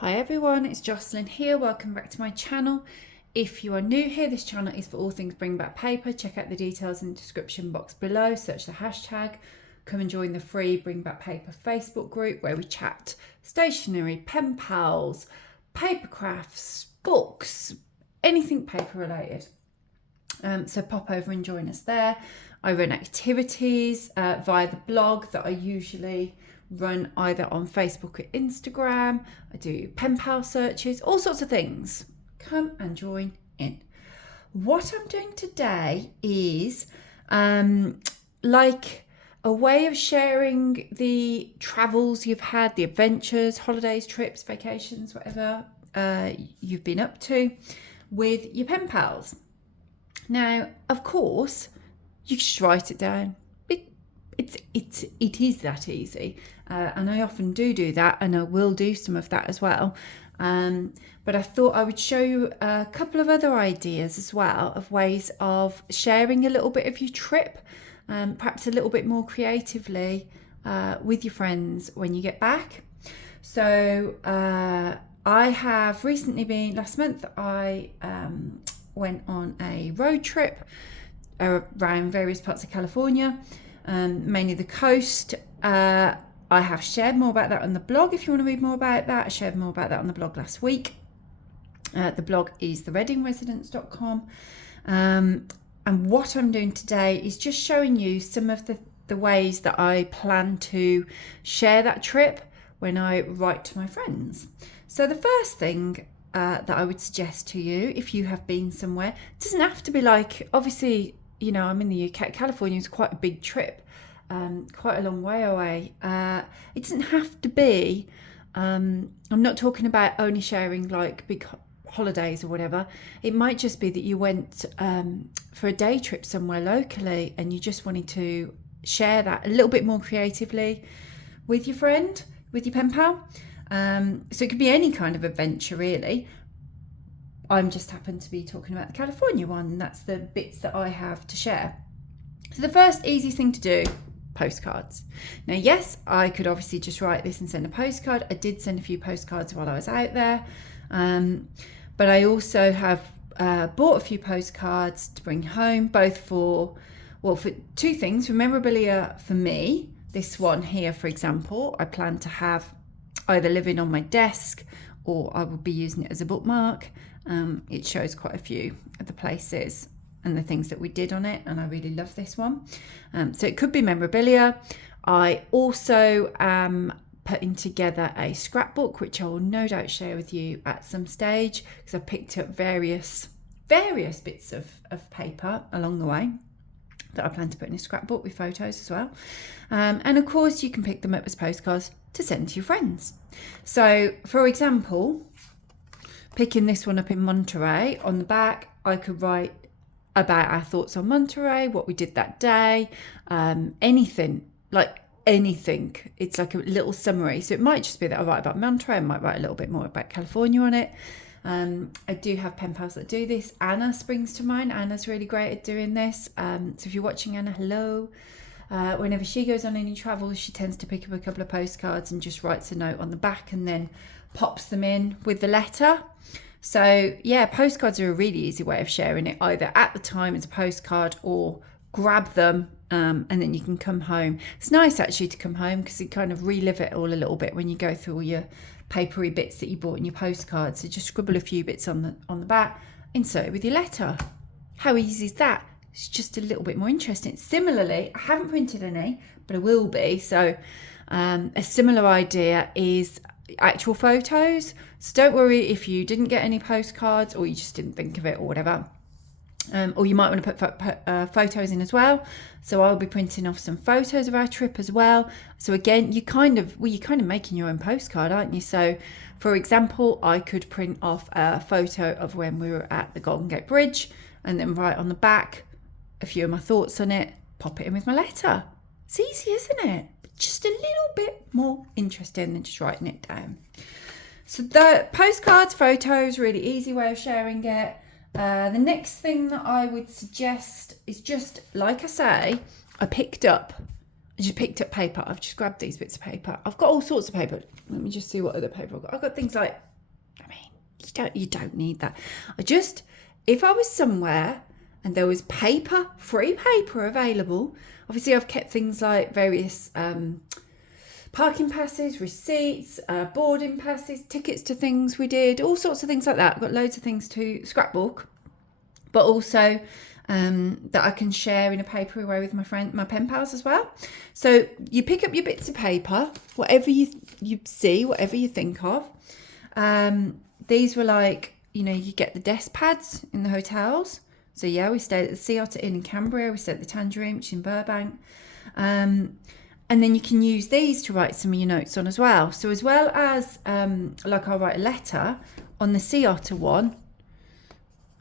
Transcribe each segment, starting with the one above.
Hi everyone, it's Jocelyn here. Welcome back to my channel. If you are new here, this channel is for all things Bring Back Paper. Check out the details in the description box below. Search the hashtag. Come and join the free Bring Back Paper Facebook group where we chat stationery, pen pals, paper crafts, books, anything paper related. So pop over and join us there. I run activities via the blog that I usually run either on Facebook or Instagram. I do pen pal searches, all sorts of things. Come and join in. What I'm doing today is like a way of sharing the travels you've had, the adventures, holidays, trips, vacations, whatever you've been up to with your pen pals. Now, of course, you can just write it down. It is that easy, and I often do that, and I will do some of that as well. But I thought I would show you a couple of other ideas as well of ways of sharing a little bit of your trip, perhaps a little bit more creatively with your friends when you get back. So I have recently been, last month I went on a road trip around various parts of California. Mainly the coast. I have shared more about that on the blog if you want to read more about that. I shared more about that on the blog last week. The blog is thereadingresidence.com. And what I'm doing today is just showing you some of the ways that I plan to share that trip when I write to my friends. So the first thing that I would suggest to you, if you have been somewhere, it doesn't have to be like, obviously, you know, I'm in the UK. California is quite a big trip, quite a long way away. It doesn't have to be, I'm not talking about only sharing like big holidays or whatever. It might just be that you went for a day trip somewhere locally and you just wanted to share that a little bit more creatively with your friend, with your pen pal. So it could be any kind of adventure really. I'm just happened to be talking about the California one, and that's the bits that I have to share. So the first easiest thing to do, postcards. Now, yes, I could obviously just write this and send a postcard. I did send a few postcards while I was out there, but I also have bought a few postcards to bring home, both for two things. For memorabilia for me, this one here, for example, I plan to have either living on my desk or I will be using it as a bookmark. It shows quite a few of the places and the things that we did on it, and I really love this one. So it could be memorabilia. I also am putting together a scrapbook, which I will no doubt share with you at some stage, because I picked up various bits of paper along the way that I plan to put in a scrapbook with photos as well. And of course, you can pick them up as postcards to send to your friends. So, for example, picking this one up in Monterey, on the back I could write about our thoughts on Monterey, what we did that day, anything. It's like a little summary. So it might just be that I write about Monterey, I might write a little bit more about California on it. I do have pen pals that do this. Anna springs to mind. Anna's really great at doing this. So if you're watching, Anna, hello. Whenever she goes on any travels, she tends to pick up a couple of postcards and just writes a note on the back and then pops them in with the letter. So yeah, postcards are a really easy way of sharing it, either at the time as a postcard or grab them and then you can come home. It's nice actually to come home because you kind of relive it all a little bit when you go through all your papery bits that you bought in your postcards. So just scribble a few bits on the back, insert it with your letter. How easy is that? It's just a little bit more interesting. Similarly, I haven't printed any, but I will be. So a similar idea is actual photos. So don't worry if you didn't get any postcards or you just didn't think of it or whatever. Or you might want to put photos in as well. So I'll be printing off some photos of our trip as well. So again, you're kind of making your own postcard, aren't you? So for example, I could print off a photo of when we were at the Golden Gate Bridge and then write on the back a few of my thoughts on it, pop it in with my letter. It's easy, isn't it? Just a little bit more interesting than just writing it down. So the postcards, photos, really easy way of sharing it. The next thing that I would suggest is just, like I say, I picked up I just picked up paper. I've just grabbed these bits of paper. I've got all sorts of paper. Let me just see what other paper I've got. I've got things like, I mean, you don't need that. If I was somewhere and there was free paper available, obviously I've kept things like various parking passes, receipts, boarding passes, tickets to things we did, all sorts of things like that. I've got loads of things to scrapbook, but also that I can share in a paper way with my pen pals as well. So you pick up your bits of paper, whatever you see, whatever you think of. These were like, you get the desk pads in the hotels. So yeah, we stayed at the Sea Otter Inn in Canberra. We stayed at the Tangerine, which is in Burbank. And then you can use these to write some of your notes on as well. So as well as like I'll write a letter on the Sea Otter one,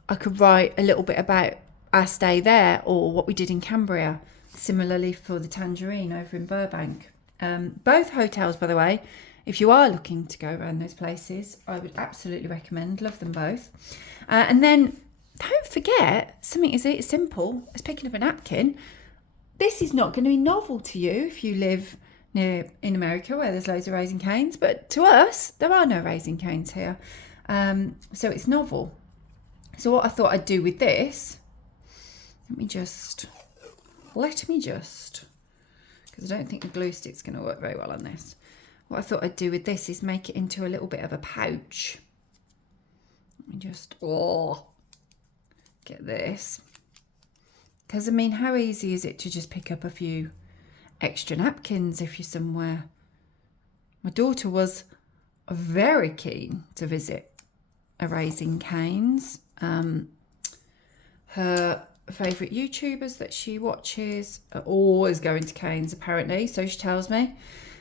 I could write a little bit about our stay there or what we did in Canberra. Similarly for the Tangerine over in Burbank. Both hotels, by the way, if you are looking to go around those places, I would absolutely recommend. Love them both. And then don't forget something as simple as picking up a napkin. This is not going to be novel to you if you live in America where there's loads of Raising Cane's, but to us, there are no Raising Cane's here. So it's novel. So what I thought I'd do with this, let me just, because I don't think the glue stick's going to work very well on this. What I thought I'd do with this is make it into a little bit of a pouch. Let me just, get this. Because, I mean, how easy is it to just pick up a few extra napkins if you're somewhere? My daughter was very keen to visit a Raising Cane's. Her favourite YouTubers that she watches are always going to Cane's, apparently, so she tells me.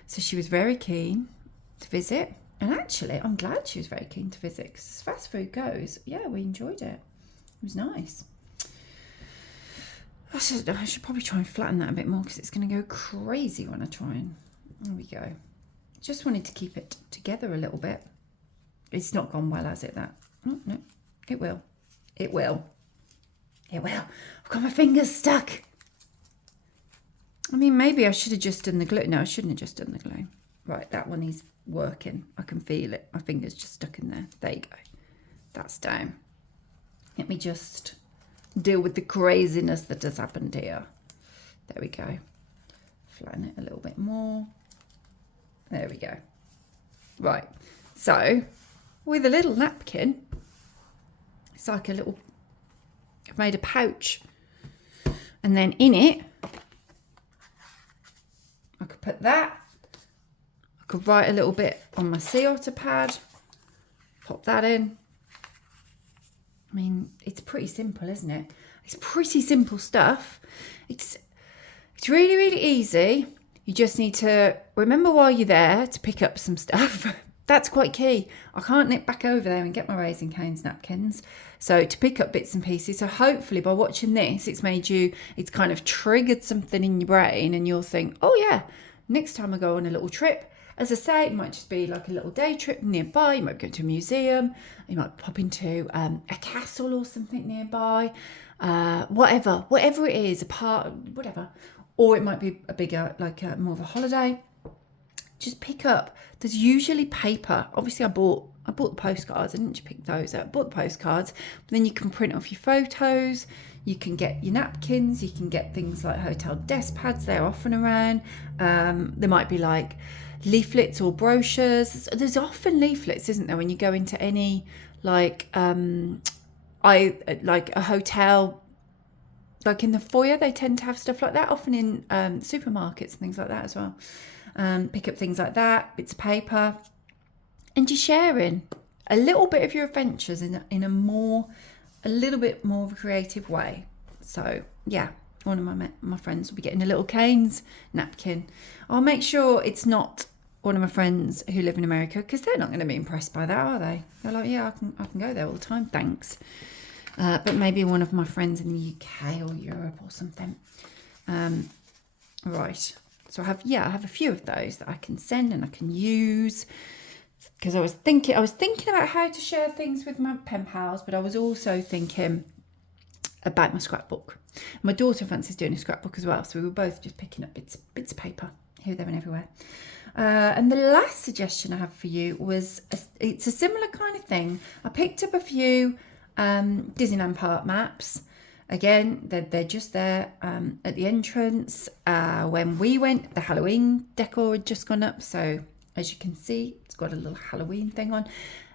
So she was very keen to visit. And actually, I'm glad she was very keen to visit because as fast food goes, yeah, we enjoyed it. It was nice. I should probably try and flatten that a bit more because it's going to go crazy when I try and... There we go. Just wanted to keep it together a little bit. It's not gone well, has it, that? Oh, no, it will. It will. It will. I've got my fingers stuck. I mean, maybe I should have just done the glue. No, I shouldn't have just done the glue. Right, that one is working. I can feel it. My finger's just stuck in there. There you go. That's down. Let me just deal with the craziness that has happened here. There we go. Flatten it a little bit more. There we go. Right. So, with a little napkin, it's like a little... I've made a pouch. And then in it, I could put that. I could write a little bit on my Sea Otter pad. Pop that in. I mean, it's pretty simple, isn't it? It's pretty simple stuff. It's really, really easy. You just need to remember while you're there to pick up some stuff. That's quite key. I can't nip back over there and get my Raising Cane's napkins. So to pick up bits and pieces. So hopefully by watching this, it's kind of triggered something in your brain and you'll think, oh yeah, next time I go on a little trip, as I say, it might just be like a little day trip nearby. You might go to a museum. You might pop into a castle or something nearby. Whatever it is, whatever. Or it might be a bigger, more of a holiday. Just pick up. There's usually paper. Obviously, I bought the postcards. I didn't just pick those up. I bought the postcards. But then you can print off your photos. You can get your napkins. You can get things like hotel desk pads. They're often around. There might be like leaflets or brochures. There's often leaflets, isn't there, when you go into any like a hotel. Like in the foyer, they tend to have stuff like that. Often in supermarkets and things like that as well. Pick up things like that, bits of paper, and you're sharing a little bit of your adventures in a little bit more of a creative way. So yeah, one of my friends will be getting a little Cane's napkin. I'll make sure it's not one of my friends who live in America because they're not going to be impressed by that, are they? They're like, yeah, I can go there all the time, thanks. But maybe one of my friends in the UK or Europe or something. Right. So I have a few of those that I can send and I can use because I was thinking about how to share things with my pen pals, but I was also thinking about my scrapbook. My daughter fancies doing a scrapbook as well, so we were both just picking up bits of paper here, there and everywhere. And the last suggestion I have for you was, it's a similar kind of thing. I picked up a few Disneyland Park maps. Again, they're just there at the entrance. When we went, the Halloween decor had just gone up. So as you can see, it's got a little Halloween thing on.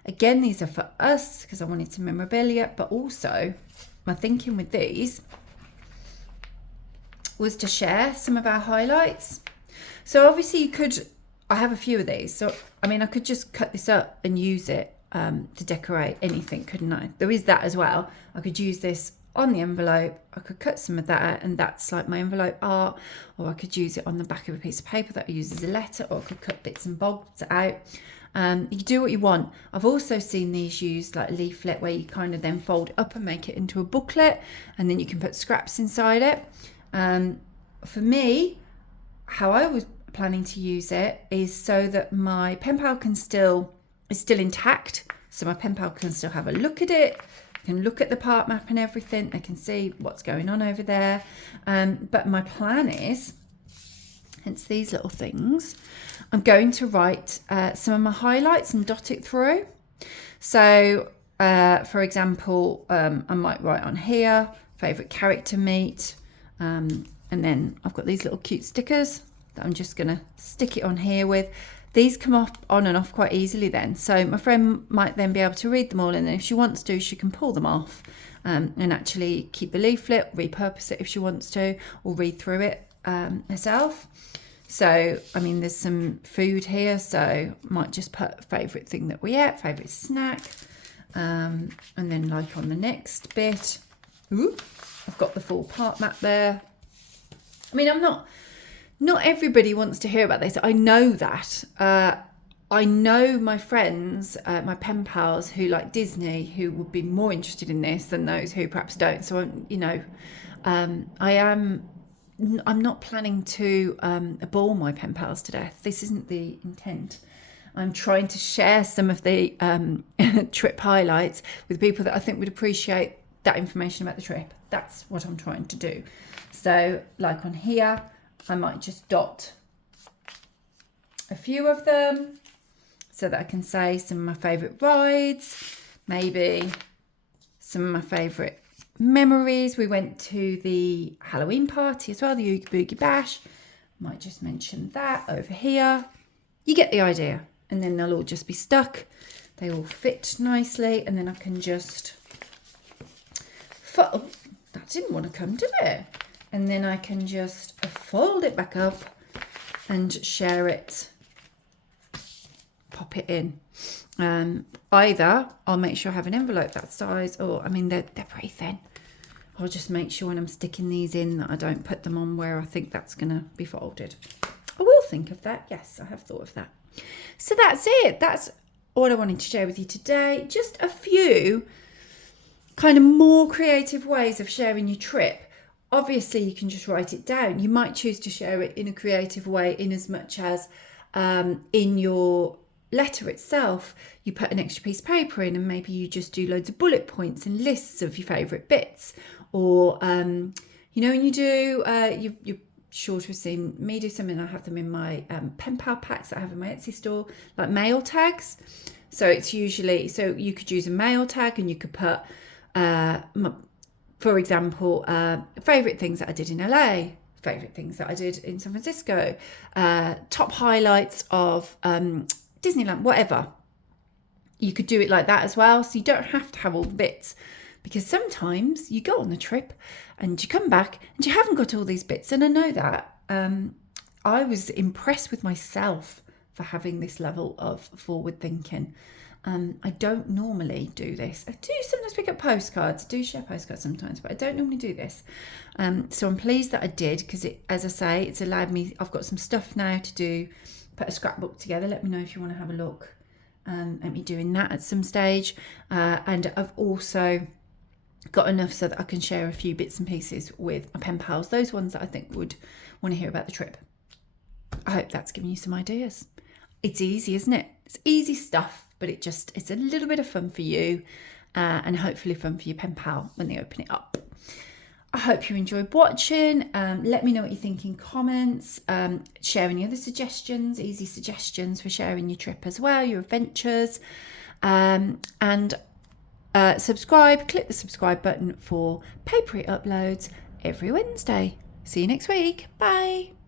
Again, these are for us because I wanted some memorabilia, but also my thinking with these was to share some of our highlights. So obviously you could, I have a few of these. So, I mean, I could just cut this up and use it to decorate anything, couldn't I? There is that as well. I could use this on the envelope. I could cut some of that out and that's like my envelope art, or I could use it on the back of a piece of paper that I use as a letter, or I could cut bits and bobs out. You do what you want. I've also seen these used like a leaflet where you kind of then fold up and make it into a booklet, and then you can put scraps inside it. For me, how I was planning to use it is so that my pen pal is still intact, so my pen pal can still have a look at it, can look at the park map and everything. They can see what's going on over there. But my plan is, hence these little things, I'm going to write some of my highlights and dot it through. So, for example, I might write on here, favourite character meet, and then I've got these little cute stickers that I'm just going to stick it on here with. These come off on and off quite easily then. So my friend might then be able to read them all, and then if she wants to, she can pull them off and actually keep the leaflet, repurpose it if she wants to, or read through it herself. So, I mean, there's some food here, so might just put favourite thing that we ate, favourite snack. And then like on the next bit, I've got the full park map there. I mean, not everybody wants to hear about this. I know that. I know my friends, my pen pals who like Disney, who would be more interested in this than those who perhaps don't. So, I'm not planning to bore my pen pals to death. This isn't the intent. I'm trying to share some of the trip highlights with people that I think would appreciate that information about the trip. That's what I'm trying to do. So like on here, I might just dot a few of them so that I can say some of my favourite rides, maybe some of my favourite memories. We went to the Halloween party as well, the Oogie Boogie Bash. Might just mention that over here. You get the idea. And then they'll all just be stuck. They all fit nicely. And then I can just... Oh, that didn't want to come, did it? And then I can just fold it back up and share it. Pop it in. Either I'll make sure I have an envelope that size, or, I mean, they're pretty thin. I'll just make sure when I'm sticking these in that I don't put them on where I think that's going to be folded. I will think of that. Yes, I have thought of that. So that's it. That's all I wanted to share with you today. Just a few kind of more creative ways of sharing your trip. Obviously, you can just write it down. You might choose to share it in a creative way, in as much as in your letter itself, you put an extra piece of paper in, and maybe you just do loads of bullet points and lists of your favourite bits. Or, when you do, you're sure to have seen me do something. I have them in my pen pal packs that I have in my Etsy store, like mail tags. So it's usually, so you could use a mail tag, and you could put, for example, favourite things that I did in LA, favourite things that I did in San Francisco, top highlights of Disneyland, whatever. You could do it like that as well. So you don't have to have all the bits, because sometimes you go on the trip and you come back and you haven't got all these bits. And I know that. I was impressed with myself for having this level of forward thinking. I don't normally do this. I do sometimes pick up postcards, I do share postcards sometimes, but I don't normally do this. So I'm pleased that I did, because as I say, it's allowed me, I've got some stuff now to do, put a scrapbook together. Let me know if you want to have a look at me doing that at some stage. And I've also got enough so that I can share a few bits and pieces with my pen pals, those ones that I think would want to hear about the trip. I hope that's given you some ideas. It's easy, isn't it? It's easy stuff, but it's a little bit of fun for you, and hopefully fun for your pen pal when they open it up. I hope you enjoyed watching. Let me know what you think in comments. Share any other suggestions, easy suggestions for sharing your trip as well, your adventures. And subscribe, click the subscribe button for papery uploads every Wednesday. See you next week. Bye.